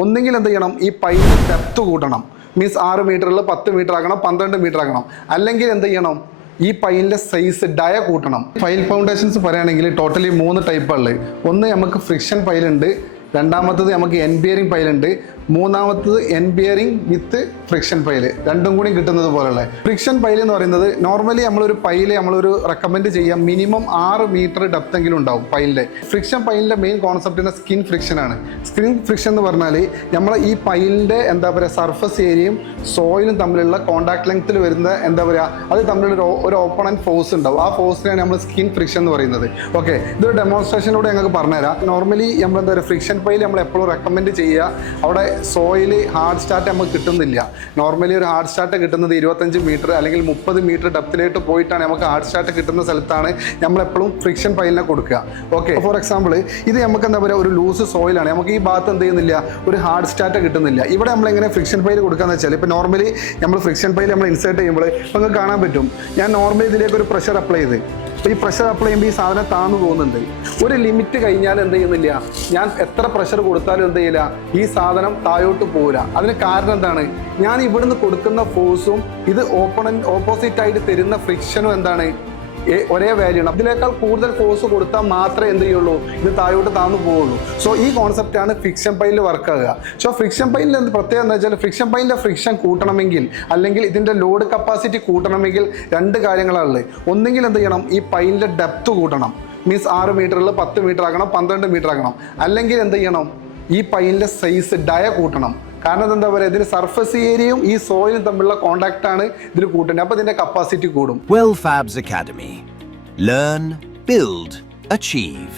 ഒന്നെങ്കിൽ എന്ത് ചെയ്യണം, ഈ പൈപ്പിന്റെ ഡെപ്ത് കൂട്ടണം. മീൻസ് 6 മീറ്ററിൽ 10 മീറ്റർ ആക്കണം, 12 മീറ്റർ ആക്കണം. അല്ലെങ്കിൽ എന്ത് ചെയ്യണം, ഈ പൈലിന്റെ സൈസ് ഡയ കൂട്ടണം. ഫൈൽ ഫൗണ്ടേഷൻസ് പറയുകയാണെങ്കിൽ ടോട്ടലി 3 ടൈപ്പുള്ളത്. ഒന്ന് നമുക്ക് ഫ്രിക്ഷൻ പൈലുണ്ട്, രണ്ടാമത്തത് നമുക്ക് എൻ ബിയറിംഗ് പൈലുണ്ട്, മൂന്നാമത്തത് എൻ ബിയറിംഗ് വിത്ത് ഫ്രിക്ഷൻ പൈല്. രണ്ടും കൂടി കിട്ടുന്നത് പോലുള്ള ഫ്രിക്ഷൻ പൈൽ എന്ന് പറയുന്നത് നോർമലി നമ്മളൊരു പൈല് നമ്മളൊരു റെക്കമെൻഡ് ചെയ്യാം മിനിമം 6 മീറ്റർ ഡെപ്ത് എങ്കിലും ഉണ്ടാവും പൈലിന്റെ. ഫ്രിക്ഷൻ പൈലിന്റെ മെയിൻ കോൺസെപ്റ്റ് സ്കിൻ ഫ്രിക്ഷൻ ആണ്. സ്കിൻ ഫ്രിക്ഷൻ എന്ന് പറഞ്ഞാൽ നമ്മളെ ഈ പൈലിന്റെ എന്താ പറയുക സർഫസ് ഏരിയയും സോയിലും തമ്മിലുള്ള കോണ്ടാക്ട് ലെങ്ത്തിൽ വരുന്ന എന്താ പറയുക അത് തമ്മിലുള്ള ഒരു ഓപ്പണന്റ് ഫോഴ്സ് ഉണ്ടാവും. ആ ഫോഴ്സിനെയാണ് നമ്മൾ സ്കിൻ ഫ്രിക്ഷൻ എന്ന് പറയുന്നത്. ഓക്കെ, ഇതൊരു ഡെമോൺസ്ട്രേഷനിലൂടെ ഞങ്ങൾക്ക് പറഞ്ഞുതരാം. നോർമലി നമ്മൾ എന്താ പറയുക ഫ്രിക്ഷൻ പൈൽ നമ്മൾ എപ്പോഴും റെക്കമെൻഡ് ചെയ്യുക അവിടെ സോയിൽ ഹാർഡ് സ്റ്റാർട്ട് നമുക്ക് കിട്ടുന്നില്ല. നോർമലി ഒരു ഹാർഡ് സ്റ്റാർട്ട് കിട്ടുന്നത് 25 മീറ്റർ അല്ലെങ്കിൽ 30 മീറ്റർ ഡെപ്തിലേക്ക് പോയിട്ടാണ് നമുക്ക് ഹാർഡ് സ്റ്റാർട്ട് കിട്ടുന്ന സ്ഥലത്താണ് നമ്മളെപ്പോഴും ഫ്രിക്ഷൻ പൈലിനെ കൊടുക്കുക. ഓക്കെ, ഫോർ എക്സാമ്പിൾ ഇത് നമുക്ക് എന്താ പറയുക ഒരു ലൂസ് സോയിലാണ്, നമുക്ക് ഈ ഭാഗത്ത് എന്ത് ചെയ്യുന്നില്ല ഒരു ഹാർഡ് സ്റ്റാർട്ട് കിട്ടുന്നില്ല. ഇവിടെ നമ്മൾ എങ്ങനെ ഫ്രിക്ഷൻ പൈൽ കൊടുക്കാന്ന് വെച്ചാൽ ഇപ്പോൾ നോർമലി നമ്മൾ ഫ്രിക്ഷൻ പൈൽ നമ്മൾ ഇൻസേർട്ട് ചെയ്യുമ്പോൾ ഇപ്പോൾ നിങ്ങൾക്ക് കാണാൻ പറ്റും ഞാൻ നോർമലി ഇതിലേക്ക് ഒരു പ്രഷർ അപ്ലൈ ചെയ്ത് ഈ പ്രഷർ അപ്ലൈ ചെയ്യുമ്പോൾ ഈ സാധനം താന്നു പോകുന്നുണ്ട്. ഒരു ലിമിറ്റ് കഴിഞ്ഞാൽ എന്ത് ചെയ്യുന്നില്ല, ഞാൻ എത്ര പ്രഷർ കൊടുത്താലും എന്ത് ചെയ്യില്ല, ഈ സാധനം താഴോട്ട് പോകില്ല. അതിന് കാരണം എന്താണ്, ഞാൻ ഇവിടുന്ന് കൊടുക്കുന്ന ഫോഴ്സും ഇത് ഓപ്പോസിറ്റ് ആയിട്ട് തരുന്ന ഫ്രിക്ഷനും എന്താണ് ഒരേ വാല്യൂ ആണ്. അതിനേക്കാൾ കൂടുതൽ ഫോഴ്സ് കൊടുത്താൽ മാത്രമേ എന്ത് ചെയ്യുള്ളൂ ഇത് താഴോട്ട് താന്നു പോവുള്ളൂ. സോ ഈ കോൺസെപ്റ്റാണ് ഫ്രിക്ഷൻ പൈലിൽ വർക്ക് ആകുക. സോ ഫ്രിക്ഷൻ പൈലിൽ എന്ത് പ്രത്യേകത എന്ന് വെച്ചാൽ ഫ്രിക്ഷൻ പൈലിൻ്റെ ഫ്രിക്ഷൻ കൂട്ടണമെങ്കിൽ അല്ലെങ്കിൽ ഇതിൻ്റെ ലോഡ് കപ്പാസിറ്റി കൂട്ടണമെങ്കിൽ 2 കാര്യങ്ങളാണുള്ളത്. ഒന്നെങ്കിൽ എന്ത് ചെയ്യണം, ഈ പൈലിൻ്റെ ഡെപ്ത് കൂട്ടണം. മീൻസ് 6 മീറ്ററിൽ 10 മീറ്റർ ആക്കണം, 12 മീറ്റർ ആക്കണം. അല്ലെങ്കിൽ എന്ത് ചെയ്യണം, ഈ പൈലിൻ്റെ സൈസ് ഡയ കൂട്ടണം. കാരണം എന്താ പറയുക ഇതിന് സർഫസ് ഏരിയയും ഈ സോയിലും തമ്മിലുള്ള കോണ്ടാക്ട് ആണ് ഇതിൽ കൂട്ടുന്നത്. അപ്പോൾ ഇതിന്റെ കപ്പാസിറ്റി കൂടും. Well Fabs Academy. Learn, build, achieve.